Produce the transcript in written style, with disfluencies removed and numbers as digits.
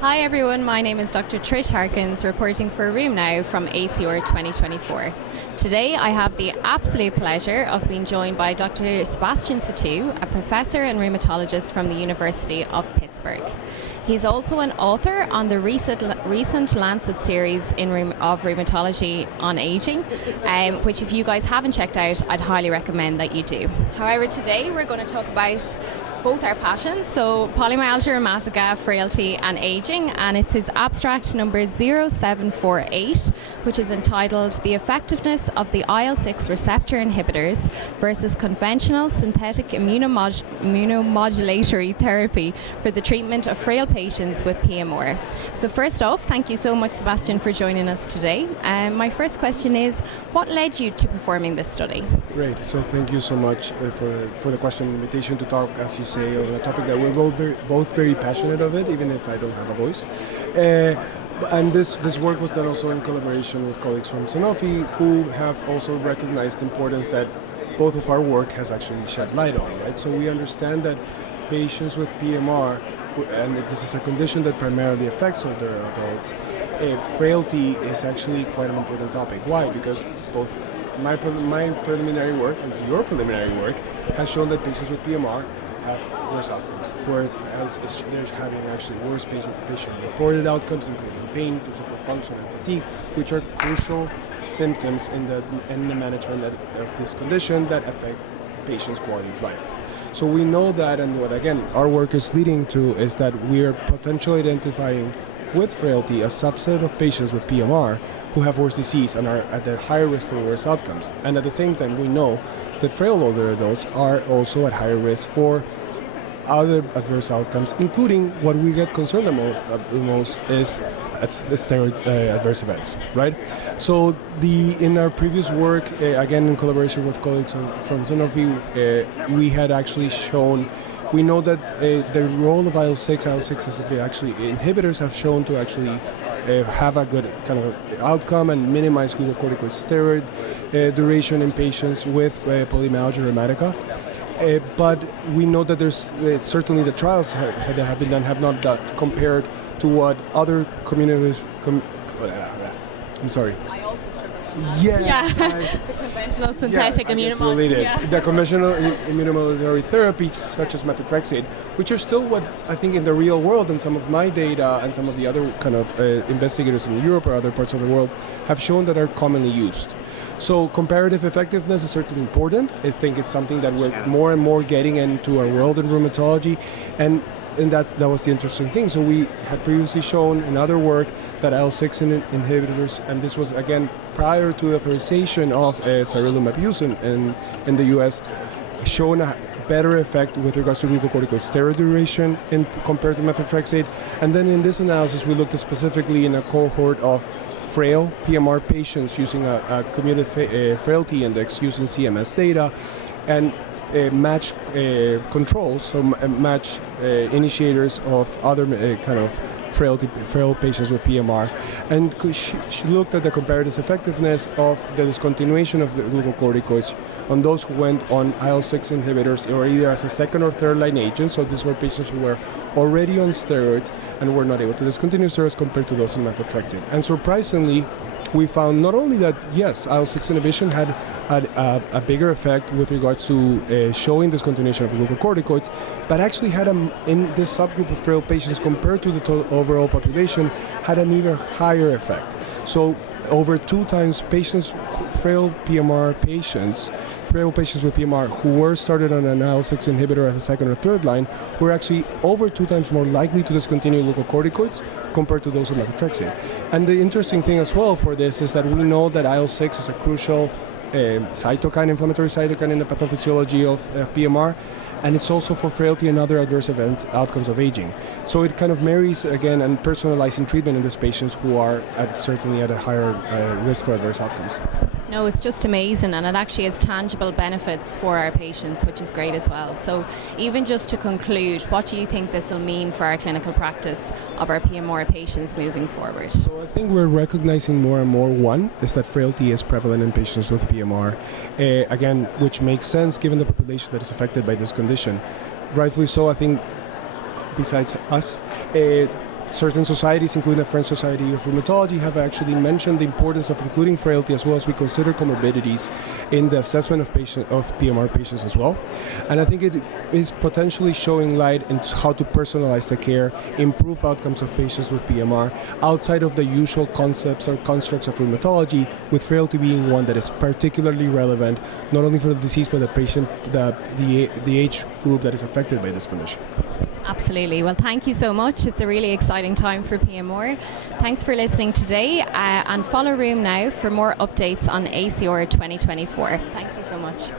Hi everyone, my name is Dr. Trish Harkins, reporting for Room Now from ACR 2024. Today I have the absolute pleasure of being joined by Dr. Sebastian Sattui, a professor and rheumatologist from the University of Pittsburgh. He's also an author on the recent Lancet series of rheumatology on aging, which if you guys haven't checked out, I'd highly recommend that you do. However, today we're going to talk about both our passions, so Polymyalgia Rheumatica, Frailty and Aging, and it's his abstract number 0748, which is entitled The Effectiveness of the IL-6 Receptor Inhibitors versus Conventional Synthetic Immunomodulatory Therapy for the Treatment of Frail Patients with PMR. So first off, thank you so much, Sebastian, for joining us today. My first question is, what led you to performing this study? Great, so thank you so much for the question and invitation to talk, as you say, on a topic that we're both very passionate of it, even if I don't have a voice. And this work was done also in collaboration with colleagues from Sanofi, who have also recognized the importance that both of our work has actually shed light on, right? So we understand that patients with PMR, and this is a condition that primarily affects older adults, frailty is actually quite an important topic. Why? Because both my preliminary work and your preliminary work has shown that patients with PMR have worse outcomes, whereas they're having actually worse patient-reported outcomes, including pain, physical function, and fatigue, which are crucial symptoms in the management of this condition that affect patients' quality of life. So we know that, and what again our work is leading to is that we are potentially identifying with frailty a subset of patients with PMR who have worse disease and are at their higher risk for worse outcomes. And at the same time, we know that frail older adults are also at higher risk for other adverse outcomes, including what we get concerned about the most is steroid adverse events, right? So in our previous work, again in collaboration with colleagues from Sanofi, we had actually shown. We know that the role of IL-6 is actually inhibitors have shown to actually have a good kind of outcome and minimize glucocorticoid steroid duration in patients with polymyalgia rheumatica. But we know that there's certainly the trials that have been done have not compared to what other communities. I'm sorry. Yeah. The conventional synthetic immunomodulatory. Yeah. The conventional immunomodulatory therapies such as methotrexate, which are still what I think in the real world, and some of my data and some of the other kind of investigators in Europe or other parts of the world have shown that are commonly used. So comparative effectiveness is certainly important. I think it's something that we're more and more getting into our world in rheumatology, and that was the interesting thing. So we had previously shown in other work that IL-6 inhibitors, and this was again prior to the authorization of sarilumab use in the US, shown a better effect with regards to glucocorticoid steroid duration compared to methotrexate. And then in this analysis, we looked specifically in a cohort of frail PMR patients using a cumulative frailty index using CMS data, and match controls, so match initiators of other kind of frail patients with PMR, and she looked at the comparative effectiveness of the discontinuation of the glucocorticoids on those who went on IL-6 inhibitors or either as a second or third line agent. So these were patients who were already on steroids and were not able to discontinue steroids compared to those on methotrexate. And surprisingly, we found not only that, yes, IL-6 inhibition had a bigger effect with regards to showing discontinuation of glucocorticoids, but actually had in this subgroup of frail patients compared to the total overall population, had an even higher effect. So over 2 times frail patients with PMR who were started on an IL-6 inhibitor as a second or third line were actually over 2 times more likely to discontinue glucocorticoids compared to those with methotrexate. And the interesting thing as well for this is that we know that IL-6 is a crucial inflammatory cytokine in the pathophysiology of PMR, and it's also for frailty and other adverse event outcomes of aging. So it kind of marries again and personalizing treatment in these patients who are certainly at a higher risk for adverse outcomes. No, it's just amazing, and it actually has tangible benefits for our patients, which is great as well. So even just to conclude, what do you think this will mean for our clinical practice of our PMR patients moving forward? So I think we're recognizing more and more, one, is that frailty is prevalent in patients with PMR, again, which makes sense given the population that is affected by this condition. Rightfully so, I think, besides us, certain societies, including the French Society of Rheumatology, have actually mentioned the importance of including frailty as well as we consider comorbidities in the assessment of PMR patients as well. And I think it is potentially showing light into how to personalize the care, improve outcomes of patients with PMR outside of the usual concepts or constructs of rheumatology, with frailty being one that is particularly relevant not only for the disease but the patient, the age group that is affected by this condition. Absolutely. Well, thank you so much. It's a really exciting time for PMR. Thanks for listening today, and follow Room Now for more updates on ACR 2024. Thank you so much.